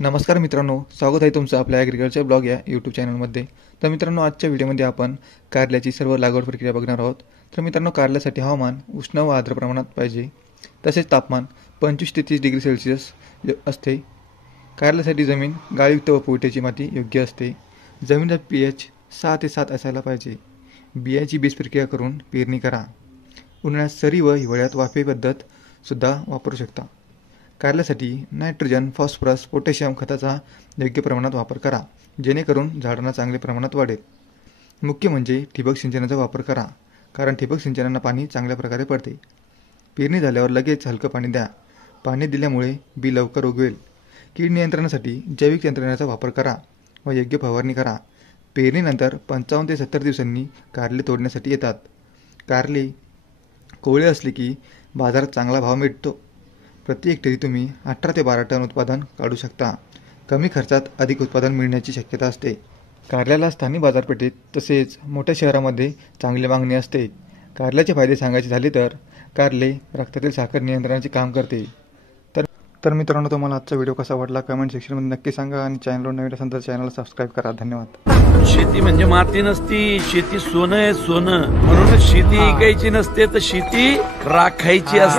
नमस्कार मित्रांनो, स्वागत आहे तुमचं आपल्या ॲग्रिकल्चर ब्लॉग या यूट्यूब चॅनलमध्ये। तर मित्रांनो, आजच्या व्हिडिओमध्ये आपण कारल्याची सर्व लागवड प्रक्रिया बघणार आहोत। तर मित्रांनो, कारल्यासाठी हवामान उष्ण व आर्द्र प्रमाणात पाहिजे, तसेच तापमान 25 ते 30 डिग्री सेल्सिअस असते। कारल्यासाठी जमीन गाळयुक्त व पोयट्याची माती योग्य असते। जमिनीचा pH 6 ते 7 असायला पाहिजे। बियाची बीज प्रक्रिया करून पेरणी करा। उन्हाळ्यात सरी व हिवाळ्यात वाफे पद्धत सुद्धा वापरू शकता। कारल्यासाठी नायट्रोजन, फॉस्फरस, पोटॅशियम खताचा योग्य प्रमाणात वापर करा, जेणेकरून झाडांना चांगल्या प्रमाणात वाढेल। मुख्य म्हणजे ठिबक सिंचनाचा वापर करा, कारण ठिबक सिंचनाने पाणी चांगल्या प्रकारे पडते। पेरणी झाल्यावर लगेच हलकं पाणी द्या, पाणी दिल्यामुळे बी लवकर उगवेल। कीड नियंत्रणासाठी जैविक यंत्रणेचा वापर करा व योग्य फवारणी करा। पेरणीनंतर 55 ते 70 दिवसांनी कारले तोडण्यासाठी येतात। कारले कोवळे असले की बाजारात चांगला भाव मिळतो। प्रति हेक्टरी तुम्ही 18 ते 12 टन उत्पादन काढू शकता। कमी खर्चात अधिक उत्पादन मिळण्याची शक्यता असते। कारल्याला स्थानिक बाजारपेठेत तसेच मोठ्या शहरामध्ये चांगली मागणी असते। कारल्याचे फायदे सांगायचे झाले तर कारले रक्तातील साखर नियंत्रणाचे काम करते। तर मित्रांनो, तुम्हाला आजचा व्हिडिओ कसा वाटला कमेंट सेक्शनमध्ये नक्की सांगा आणि चॅनलवर नवीन असेल तर चॅनलला सबस्क्राईब करा। धन्यवाद। शेती म्हणजे माती नसती, शेती सोनं आहे सोनं। म्हणून शेती ऐकायची नसते तर शेती राखायची असते।